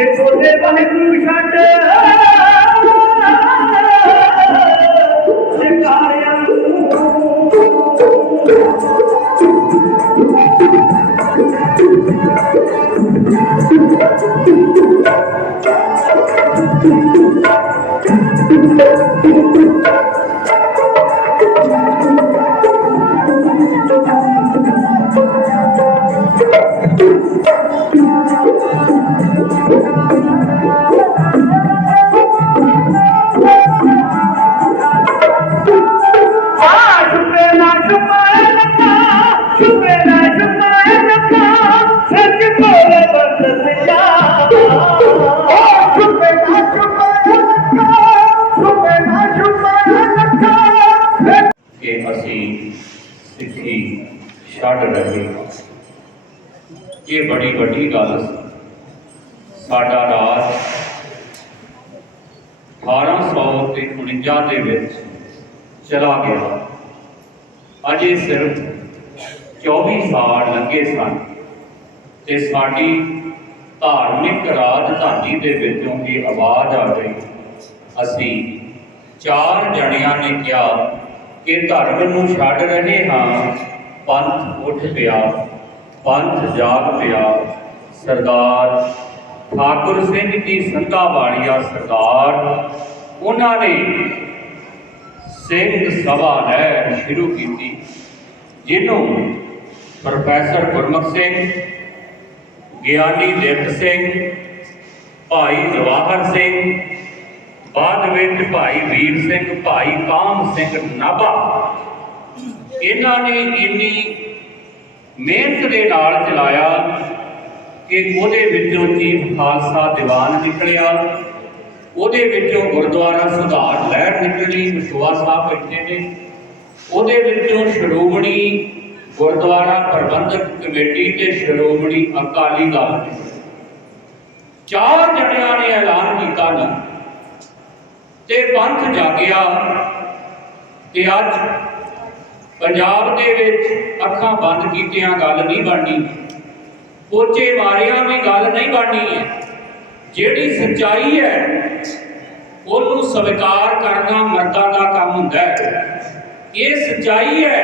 Ne sorne pane ਇਹ ਬੜੀ ਵੱਡੀ ਗੱਲ ਸੀ। ਸਾਡਾ ਰਾਜ 1849 ਦੇ ਵਿੱਚ ਚਲਾ ਗਿਆ ਅਜੇ ਸਿਰਫ 24 ਸਾਲ ਲੰਘੇ ਸਨ ਤੇ ਸਾਡੀ ਧਾਰਮਿਕ ਰਾਜਧਾਨੀ ਦੇ ਵਿੱਚੋਂ ਇਹ ਆਵਾਜ਼ ਆ ਗਈ ਅਸੀਂ ਚਾਰ ਜਣਿਆਂ ਨੇ ਕਿਹਾ ਕਿ ਧਰਮ ਨੂੰ ਛੱਡ ਰਹੇ ਹਾਂ, ਪੰਥ ਉੱਠ ਪਿਆ ਪੰਥ ਜਾਗ ਪਿਆ ਸਰਦਾਰ ਠਾਕੁਰ ਸਿੰਘ ਦੀ ਸੰਧਾ ਵਾਲੀਆ ਸਰਦਾਰ, ਉਹਨਾਂ ਨੇ ਸਿੰਘ ਸਭਾ ਲੈ ਸ਼ੁਰੂ ਕੀਤੀ, ਜਿਹਨੂੰ ਪ੍ਰੋਫੈਸਰ ਗੁਰਮੁਖ ਸਿੰਘ, ਗਿਆਨੀ ਲਿਪਤ ਸਿੰਘ, ਭਾਈ ਜਵਾਹਰ ਸਿੰਘ, ਬਾਅਦ ਵਿੱਚ ਭਾਈ ਵੀਰ ਸਿੰਘ, ਭਾਈ ਕਾਮ ਸਿੰਘ ਨਾਭਾ। ਇਹਨਾਂ ਨੇ ਇੰਨੀ ਮਿਹਨਤ ਦੇ ਨਾਲ ਚਲਾਇਆ ਕਿ ਉਹਦੇ ਵਿੱਚੋਂ ਚੀਫ ਖਾਲਸਾ ਦੀਵਾਨ ਨਿਕਲਿਆ। ਉਹਦੇ ਵਿੱਚੋਂ ਗੁਰਦੁਆਰਾ ਸੁਧਾਰ ਲਹਿਰ ਨਿਕਲੀ ਵਿਸ਼ਵਾ ਸਾਹਿਬ ਬੈਠੇ ਨੇ। ਉਹਦੇ ਵਿੱਚੋਂ ਸ਼੍ਰੋਮਣੀ ਗੁਰਦੁਆਰਾ ਪ੍ਰਬੰਧਕ ਕਮੇਟੀ ਤੇ ਸ਼੍ਰੋਮਣੀ ਅਕਾਲੀ ਦਲ। ਚਾਰ ਜਣਿਆਂ ਨੇ ਐਲਾਨ ਕੀਤਾ ਨਾ। ਤੇ ਪੰਥ ਜਾਗਿਆ ਤੇ ਅੱਜ ਪੰਜਾਬ ਦੇ ਵਿੱਚ ਅੱਖਾਂ ਬੰਦ ਕੀਤਿਆਂ ਗੱਲ ਨਹੀਂ ਬਣਨੀ। ਪੋਚੇ ਮਾਰਿਆਂ ਵੀ ਗੱਲ ਨਹੀਂ ਬਣਨੀ ਹੈ। ਜਿਹੜੀ ਸੱਚਾਈ ਹੈ, ਉਹਨੂੰ ਸਵੀਕਾਰ ਕਰਨਾ ਮਰਦਾਂ ਦਾ ਕੰਮ ਹੁੰਦਾ ਹੈ। ਇਹ ਸੱਚਾਈ ਹੈ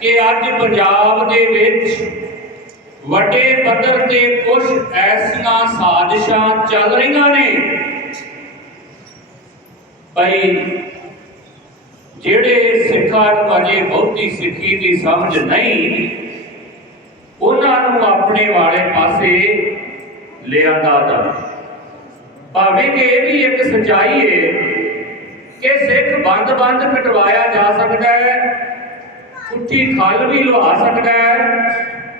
ਕਿ ਅੱਜ ਪੰਜਾਬ ਦੇ ਵਿੱਚ ਵੱਡੇ ਪੱਧਰ ਤੇ ਕੁਝ ਐਸੀਆਂ ਸਾਜ਼ਿਸ਼ਾਂ ਚੱਲ ਰਹੀਆਂ ਨੇ। ਭਈ ਜਿਹੜੇ ਸਿੱਖਾਂ ਨੂੰ ਅਜੇ ਬਹੁਤੀ ਸਿੱਖੀ ਦੀ ਸਮਝ ਨਹੀਂ, ਉਹਨਾਂ ਨੂੰ ਆਪਣੇ ਵਾਲੇ ਪਾਸੇ ਲਿਆਂਦਾ ਦਾ ਭਾਵੇਂ ਕਿ ਇਹ ਵੀ ਇੱਕ ਸਚਾਈ ਹੈ ਕਿ ਸਿੱਖ ਬੰਦ-ਬੰਦ ਕਟਵਾਇਆ ਜਾ ਸਕਦਾ ਹੈ, ਪੁੱਠੀ ਖੱਲ ਵੀ ਲਵਾ ਸਕਦਾ ਹੈ।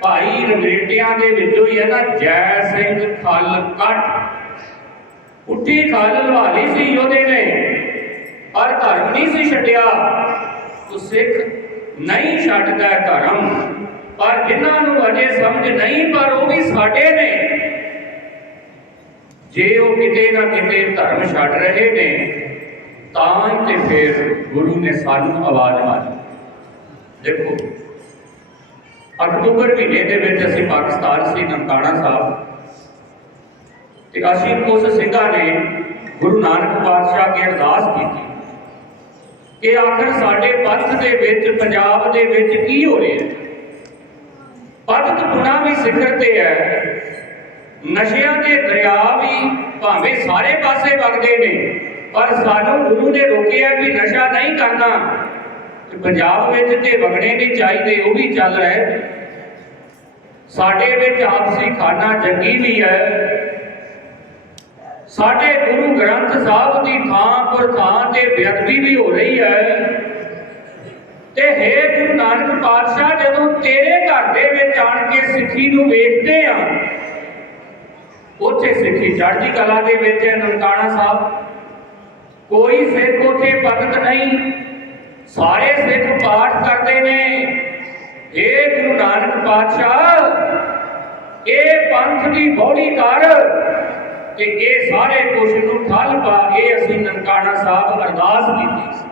ਭਾਈ ਰਮੇਟਿਆਂ ਦੇ ਵਿੱਚੋਂ ਹੀ ਹੈ ਨਾ, ਜੈ ਸਿੰਘ ਖੱਲ ਕੱਟ। ਪੁੱਠੀ ਖੱਲ ਲਵਾ ਲਈ ਸੀ ਉਹਦੇ ਨੇ। ਪਰ ਧਰਮ ਨਹੀਂ ਸੀ ਛੱਡਿਆ, ਉਹ ਸਿੱਖ ਨਹੀਂ ਛੱਡਦਾ ਧਰਮ। ਪਰ ਜਿਨ੍ਹਾਂ ਨੂੰ ਅਜੇ ਸਮਝ ਨਹੀਂ, ਪਰ ਉਹ ਵੀ ਸਾਡੇ ਨੇ। ਜੇ ਉਹ ਕਿਤੇ ਨਾ ਕਿਤੇ ਧਰਮ ਛੱਡ ਰਹੇ ਨੇ, ਤਾਂ ਤੇ ਫਿਰ ਗੁਰੂ ਨੇ ਸਾਨੂੰ ਆਵਾਜ਼ ਮਾਰੀ। ਦੇਖੋ, ਅਕਤੂਬਰ ਮਹੀਨੇ ਦੇ ਵਿੱਚ ਅਸੀਂ ਪਾਕਿਸਤਾਨ ਸੀ ਨਨਕਾਣਾ ਸਾਹਿਬ ਤੇ ਅਸੀਂ ਉਸ ਸਿੰਘਾਂ ਨੇ ਗੁਰੂ ਨਾਨਕ ਪਾਤਸ਼ਾਹ ਅੱਗੇ ਅਰਦਾਸ ਕੀਤੀ। ਕਿ ਆਖਰ ਸਾਡੇ ਪੰਥ ਦੇ ਵਿੱਚ, ਪੰਜਾਬ ਦੇ ਵਿੱਚ ਕੀ ਹੋ ਰਿਹਾ ਹੈ? ਪੰਥ ਗੁਨਾ ਵੀ ਸਿਖਰ ਤੇ ਹੈ। ਨਸ਼ਿਆਂ ਦੇ ਦਰਿਆ ਵੀ ਭਾਵੇਂ ਸਾਰੇ ਪਾਸੇ ਵਗਦੇ ਨੇ, ਪਰ ਸਾਨੂੰ ਗੁਰੂ ਨੇ ਰੋਕਿਆ ਵੀ ਨਸ਼ਾ ਨਹੀਂ ਕਰਨਾ। ਤੇ ਪੰਜਾਬ ਵਿੱਚ ਤੇ ਵਗਣੇ ਨਹੀਂ ਚਾਹੀਦੇ, ਉਹ ਵੀ ਚੱਲ ਰਿਹਾ ਸਾਡੇ ਵਿੱਚ ਆਪਸੀ ਖਾਨਾ ਜੰਗੀ ਵੀ ਹੈ। ਸਾਡੇ ਗੁਰੂ ਗ੍ਰੰਥ ਸਾਹਿਬ ਦੀ ਥਾਂ ਪਰ ਥਾਂ ਤੇ ਬੇਅਦਬੀ ਵੀ ਹੋ ਰਹੀ ਹੈ। ਤੇ ਹੈ ਗੁਰੂ ਨਾਨਕ ਪਾਤਸ਼ਾਹ, ਜਦੋਂ ਤੇਰੇ ਘਰ ਦੇ ਵਿੱਚ ਆਣ ਕੇ ਸਿੱਖੀ ਨੂੰ ਵੇਖਦੇ ਆ, ਉੱਥੇ ਸਿੱਖੀ ਚੜ੍ਹਦੀ ਕਲਾ ਦੇ ਵਿੱਚ ਹੈ ਨਨਕਾਣਾ ਸਾਹਿਬ। ਕੋਈ ਸਿੱਖ ਉੱਥੇ ਭਗਤ ਨਹੀਂ, ਸਾਰੇ ਸਿੱਖ ਪਾਠ ਕਰਦੇ ਨੇ। ਇਹ ਗੁਰੂ ਨਾਨਕ ਪਾਤਸ਼ਾਹ, ਇਹ ਪੰਥ ਦੀ ਬੌੜੀ ਕਰ। ਤੇ ਇਹ ਸਾਰੇ ਕੁਛ ਨੂੰ ਠੱਲ ਪਾ ਕੇ ਅਸੀਂ ਨਨਕਾਣਾ ਸਾਹਿਬ ਅਰਦਾਸ ਕੀਤੀ